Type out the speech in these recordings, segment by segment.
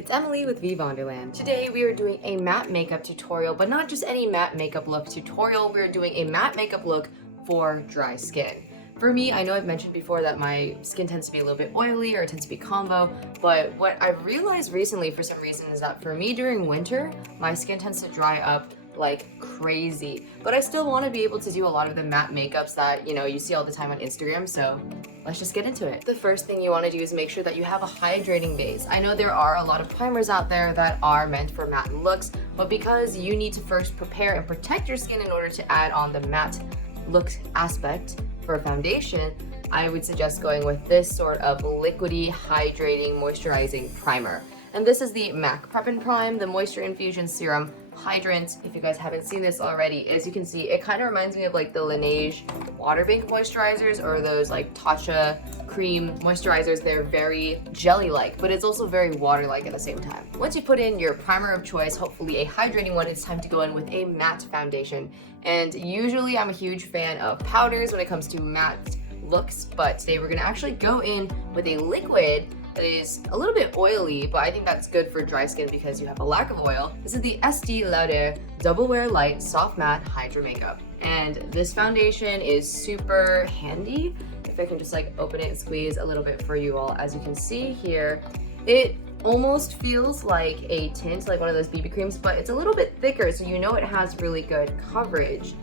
It's Emily with veevonderland. Today we are doing a matte makeup tutorial, but not just any matte makeup look tutorial. We're doing a matte makeup look for dry skin. For me, I know I've mentioned before that my skin tends to be a little bit oily or it tends to be combo, but what I've realized recently for some reason is that for me during winter, my skin tends to dry up like crazy, but I still want to be able to do a lot of the matte makeups that you see all the time on Instagram, so let's just get into it. The first thing you want to do is make sure that you have a hydrating base. I know there are a lot of primers out there that are meant for matte looks, but because you need to first prepare and protect your skin in order to add on the matte look aspect for a foundation, I would suggest going with this sort of liquidy, hydrating, moisturizing primer. And this is the MAC Prep and Prime, the Moisture Infusion Serum Hydrant. If you guys haven't seen this already, as you can see, it kind of reminds me of like the Laneige Water Bank moisturizers or those like Tatcha cream moisturizers. They're very jelly-like, but it's also very water-like at the same time. Once you put in your primer of choice, hopefully a hydrating one, it's time to go in with a matte foundation. And usually I'm a huge fan of powders when it comes to matte looks, but today we're gonna actually go in with a liquid that is a little bit oily, but I think that's good for dry skin because you have a lack of oil. This is the Estee Lauder Double Wear Light Soft Matte Hydra Makeup. And this foundation is super handy. If I can just like open it and squeeze a little bit for you all. As you can see here, it almost feels like a tint, like one of those BB creams, but it's a little bit thicker, so you know it has really good coverage.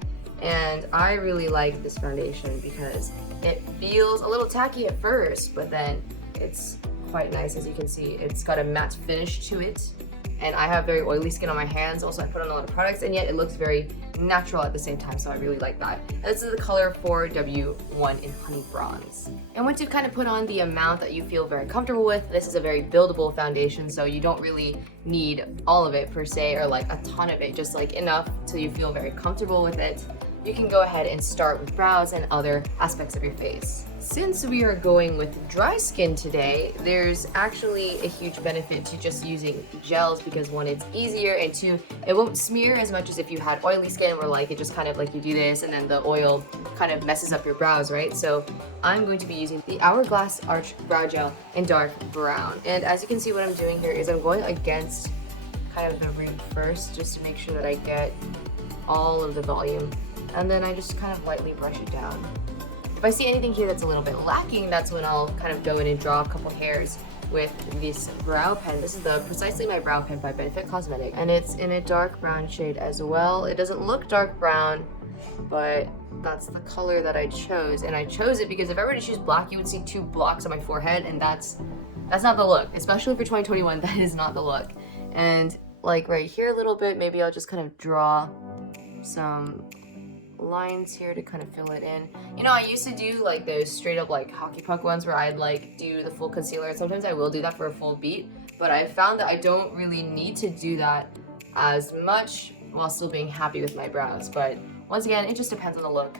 And I really like this foundation because it feels a little tacky at first, but then it's quite nice. As you can see, it's got a matte finish to it, and I have very oily skin on my hands. Also, I put on a lot of products, and yet it looks very natural at the same time, so I really like that. And this is the color 4W1 in Honey Bronze. And once you've kind of put on the amount that you feel very comfortable with, this is a very buildable foundation, so you don't really need all of it per se, or like a ton of it, just like enough till you feel very comfortable with it. You can go ahead and start with brows and other aspects of your face. Since we are going with dry skin today, there's actually a huge benefit to just using gels because one, it's easier, and two, it won't smear as much as if you had oily skin where like it just kind of like you do this and then the oil kind of messes up your brows, right? So I'm going to be using the Hourglass Arch Brow Gel in dark brown. And as you can see, what I'm doing here is I'm going against kind of the root first just to make sure that I get all of the volume. And then I just kind of lightly brush it down. If I see anything here that's a little bit lacking, that's when I'll kind of go in and draw a couple hairs with this brow pen. This is the Precisely My Brow Pen by Benefit Cosmetic, and it's in a dark brown shade as well. It doesn't look dark brown, but that's the color that I chose, and I chose it because if I were to choose black, you would see two blocks on my forehead, and that's not the look. Especially for 2021, that is not the look. And like right here a little bit, maybe I'll just kind of draw some lines here to kind of fill it in. You know, I used to do like those straight up like hockey puck ones where I'd like do the full concealer. Sometimes I will do that for a full beat, but I found that I don't really need to do that as much while still being happy with my brows. But once again, it just depends on the look.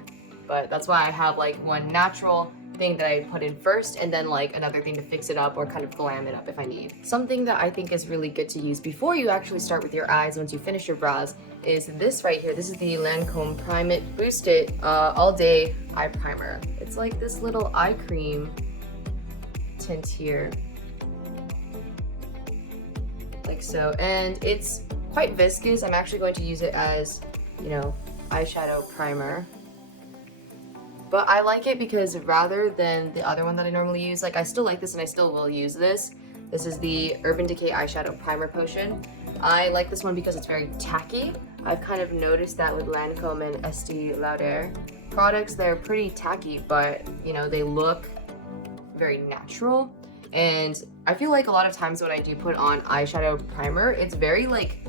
But that's why I have like one natural thing that I put in first and then like another thing to fix it up or kind of glam it up if I need. Something that I think is really good to use before you actually start with your eyes once you finish your brows is this right here. This is the Lancome Prime It Boost It All Day Eye Primer. It's like this little eye cream tint here, like so, and it's quite viscous. I'm actually going to use it as, you know, eyeshadow primer. But I like it because rather than the other one that I normally use, like I still like this and I still will use this. This is the Urban Decay Eyeshadow Primer Potion. I like this one because it's very tacky. I've kind of noticed that with Lancome and Estee Lauder products, they're pretty tacky, but you know, they look very natural. And I feel like a lot of times when I do put on eyeshadow primer, it's very like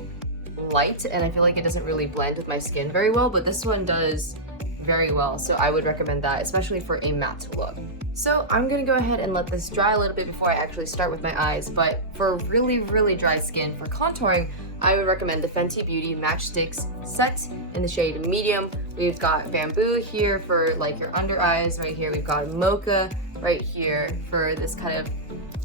light and I feel like it doesn't really blend with my skin very well, but this one does very well, so I would recommend that, especially for a matte look. So I'm gonna go ahead and let this dry a little bit before I actually start with my eyes, but for really, really dry skin, for contouring, I would recommend the Fenty Beauty Matchsticks set in the shade medium. We've got Bamboo here for like your under eyes, right here we've got Mocha right here for this kind of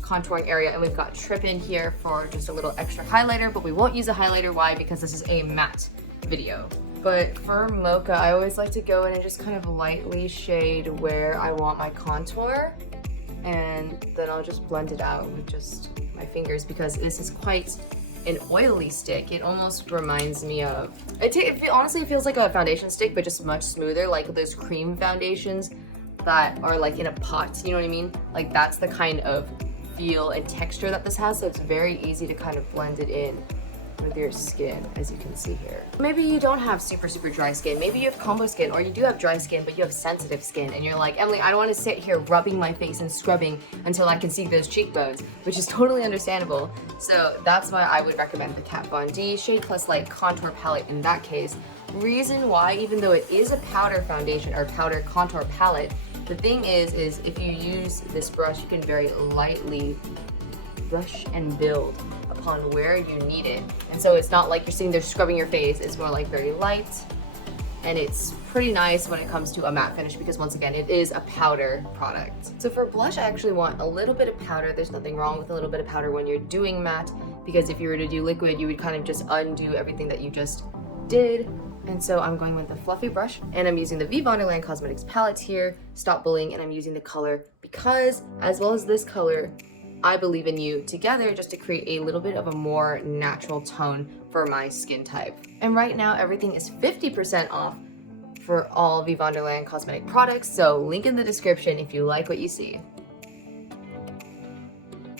contouring area, and we've got Trip in here for just a little extra highlighter, but we won't use a highlighter. Why? Because this is a matte video. But for Mocha, I always like to go in and just kind of lightly shade where I want my contour, and then I'll just blend it out with just my fingers because this is quite an oily stick. It almost reminds me of, honestly it feels like a foundation stick, but just much smoother, like those cream foundations that are like in a pot, you know what I mean? Like that's the kind of feel and texture that this has, so it's very easy to kind of blend it in with your skin, as you can see here. Maybe you don't have super dry skin, maybe you have combo skin, or you do have dry skin but you have sensitive skin and you're like, Emily, I don't want to sit here rubbing my face and scrubbing until I can see those cheekbones, which is totally understandable. So that's why I would recommend the Kat Von D Shade Plus Light Contour Palette in that case. Reason why, even though it is a powder foundation or powder contour palette, the thing is if you use this brush, you can very lightly brush and build upon where you need it. And so it's not like you're sitting there scrubbing your face, it's more like very light. And it's pretty nice when it comes to a matte finish because once again, it is a powder product. So for blush, I actually want a little bit of powder. There's nothing wrong with a little bit of powder when you're doing matte, because if you were to do liquid, you would kind of just undo everything that you just did. And so I'm going with the fluffy brush, and I'm using the veevonderland Cosmetics palette here, Stop Bullying, and I'm using the color Because, as well as this color, I Believe in You, together just to create a little bit of a more natural tone for my skin type. And right now everything is 50% off for all veevonderland cosmetic products, so link in the description if you like what you see.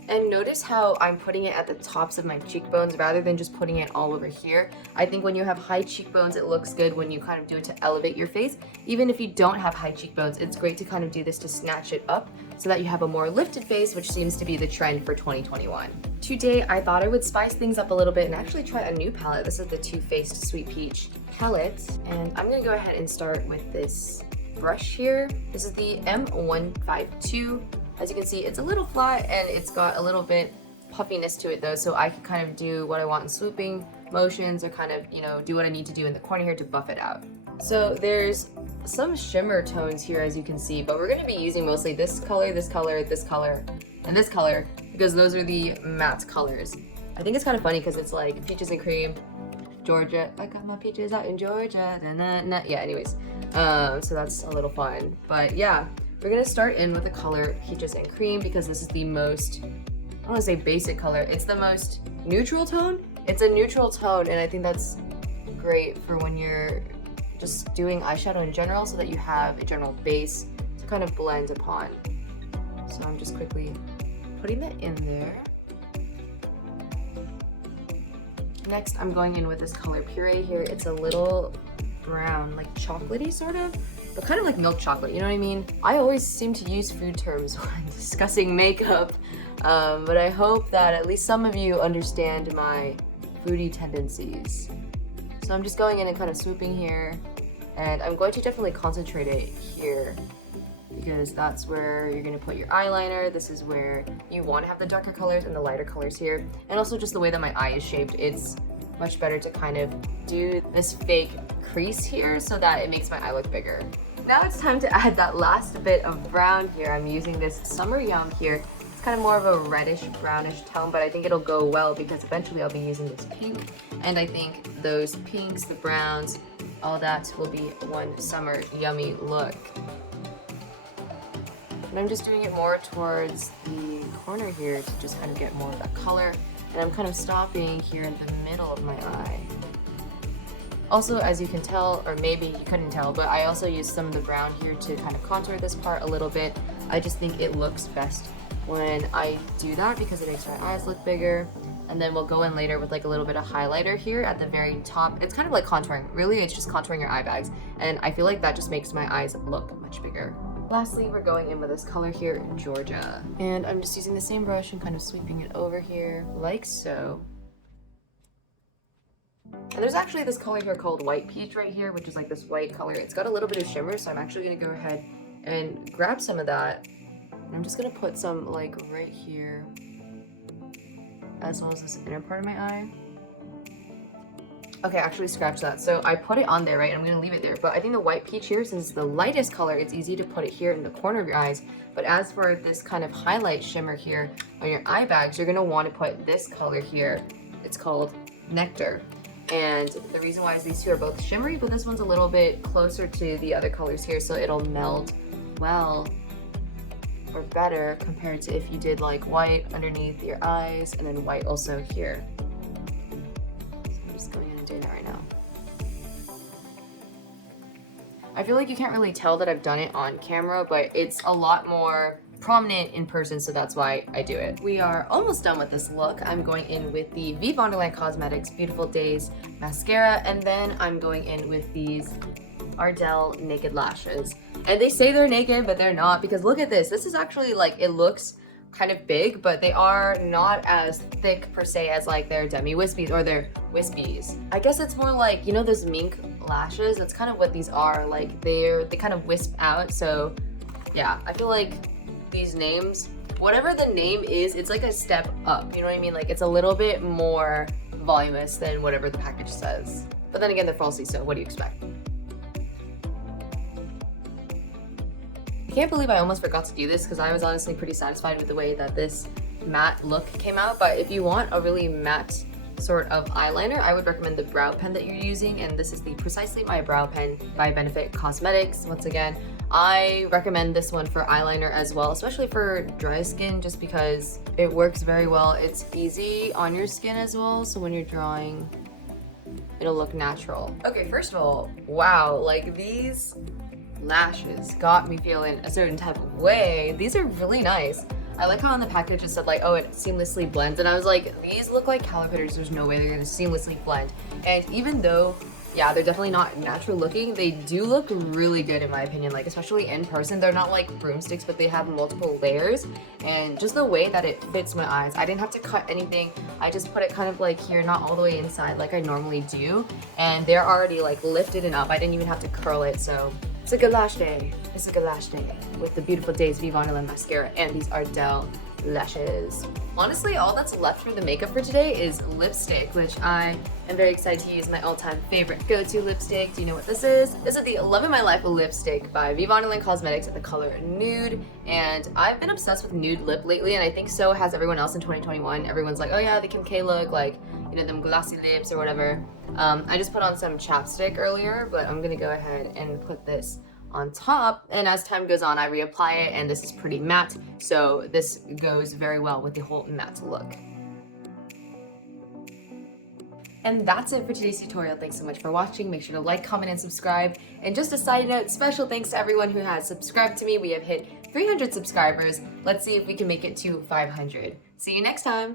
And notice how I'm putting it at the tops of my cheekbones rather than just putting it all over here. I think when you have high cheekbones, it looks good when you kind of do it to elevate your face. Even if you don't have high cheekbones, it's great to kind of do this to snatch it up so that you have a more lifted face, which seems to be the trend for 2021. Today, I thought I would spice things up a little bit and actually try a new palette. This is the Too Faced Sweet Peach palette. And I'm gonna go ahead and start with this brush here. This is the M152. As you can see, it's a little flat and it's got a little bit puffiness to it though, so I can kind of do what I want in swooping motions or kind of, you know, do what I need to do in the corner here to buff it out. So there's some shimmer tones here, as you can see, but we're going to be using mostly this color, this color, this color, and this color, because those are the matte colors. I think it's kind of funny because it's like peaches and cream, Georgia, I got my peaches out in Georgia, yeah, anyways, so that's a little fun, but yeah. We're gonna start in with the color Peaches and Cream because this is the most, I don't wanna say basic color, it's the most neutral tone. It's a neutral tone, and I think that's great for when you're just doing eyeshadow in general, so that you have a general base to kind of blend upon. So I'm just quickly putting that in there. Next, I'm going in with this color Puree here. It's a little brown, like chocolatey sort of, but kind of like milk chocolate, you know what I mean? I always seem to use food terms when discussing makeup, but I hope that at least some of you understand my foodie tendencies. So I'm just going in and kind of swooping here, and I'm going to definitely concentrate it here because that's where you're going to put your eyeliner. This is where you want to have the darker colors and the lighter colors here, and also just the way that my eye is shaped, it's much better to kind of do this fake crease here so that it makes my eye look bigger. Now it's time to add that last bit of brown here. I'm using this Summer Yum here. It's kind of more of a reddish brownish tone, but I think it'll go well because eventually I'll be using this pink, and I think those pinks, the browns, all that will be one summer yummy look. And I'm just doing it more towards the corner here to just kind of get more of that color, and I'm kind of stopping here in the middle of my eye. Also, as you can tell, or maybe you couldn't tell, but I also used some of the brown here to kind of contour this part a little bit. I just think it looks best when I do that because it makes my eyes look bigger. And then we'll go in later with like a little bit of highlighter here at the very top. It's kind of like contouring. Really, it's just contouring your eye bags. And I feel like that just makes my eyes look much bigger. Lastly, we're going in with this color here, Georgia. And I'm just using the same brush and kind of sweeping it over here like so. And there's actually this color here called White Peach right here, which is like this white color. It's got a little bit of shimmer, so I'm actually gonna go ahead and grab some of that. And I'm just gonna put some like right here, as well as this inner part of my eye. Okay, actually scratch that. So I put it on there, right? And I'm gonna leave it there. But I think the White Peach here, since it's the lightest color, it's easy to put it here in the corner of your eyes. But as for this kind of highlight shimmer here on your eye bags, you're gonna wanna put this color here. It's called Nectar. And the reason why is these two are both shimmery, but this one's a little bit closer to the other colors here, so it'll meld well or better compared to if you did like white underneath your eyes and then white also here. So I'm just going in and doing that right now. I feel like you can't really tell that I've done it on camera, but it's a lot more prominent in person, so that's why I do it. We are almost done with this look. I'm going in with the veevonderland Cosmetics Beautiful Days mascara, and then I'm going in with these Ardell naked lashes. And they say they're naked, but they're not, because look at this. This is actually like, it looks kind of big, but they are not as thick per se as like their demi wispies or their wispies. I guess it's more like, you know, those mink lashes. That's kind of what these are. Like they kind of wisp out. So yeah, I feel like these names, whatever the name is, it's like a step up. You know what I mean? Like it's a little bit more voluminous than whatever the package says. But then again, they're falsy, so what do you expect? I can't believe I almost forgot to do this because I was honestly pretty satisfied with the way that this matte look came out. But if you want a really matte sort of eyeliner, I would recommend the brow pen that you're using, and this is the Precisely My Brow Pen by Benefit Cosmetics. Once again, I recommend this one for eyeliner as well, especially for dry skin, just because it works very well. It's easy on your skin as well, so when you're drawing, it'll look natural. Okay, first of all, wow, like these lashes got me feeling a certain type of way. These are really nice. I like how on the package it said like, oh, it seamlessly blends, and I was like, these look like caliper. There's no way they're gonna seamlessly blend. And even though, yeah, they're definitely not natural looking, they do look really good in my opinion, like especially in person. They're not like broomsticks, but they have multiple layers, and just the way that it fits my eyes. I didn't have to cut anything. I just put it kind of like here, not all the way inside like I normally do, and they're already like lifted and up. I didn't even have to curl it, so it's a good lash day. It's a good lash day with the Beautiful Days veevonderland mascara and these Ardell lashes. Honestly, all that's left for the makeup for today is lipstick, which I am very excited to use my all-time favorite go-to lipstick. Do you know what this is? This is the Love in My Life lipstick by veevonderland Cosmetics in the color Nude, and I've been obsessed with nude lip lately, and I think so has everyone else in 2021. Everyone's like, oh yeah, the Kim K look, like, you know, them glossy lips or whatever. I just put on some chapstick earlier, but I'm gonna go ahead and put this on top, and as time goes on I reapply it, and this is pretty matte, so this goes very well with the whole matte look. And that's it for today's tutorial. Thanks so much for watching. Make sure to like, comment, and subscribe. And just a side note, special thanks to everyone who has subscribed to me. We have hit 300 subscribers. Let's see if we can make it to 500. See you next time.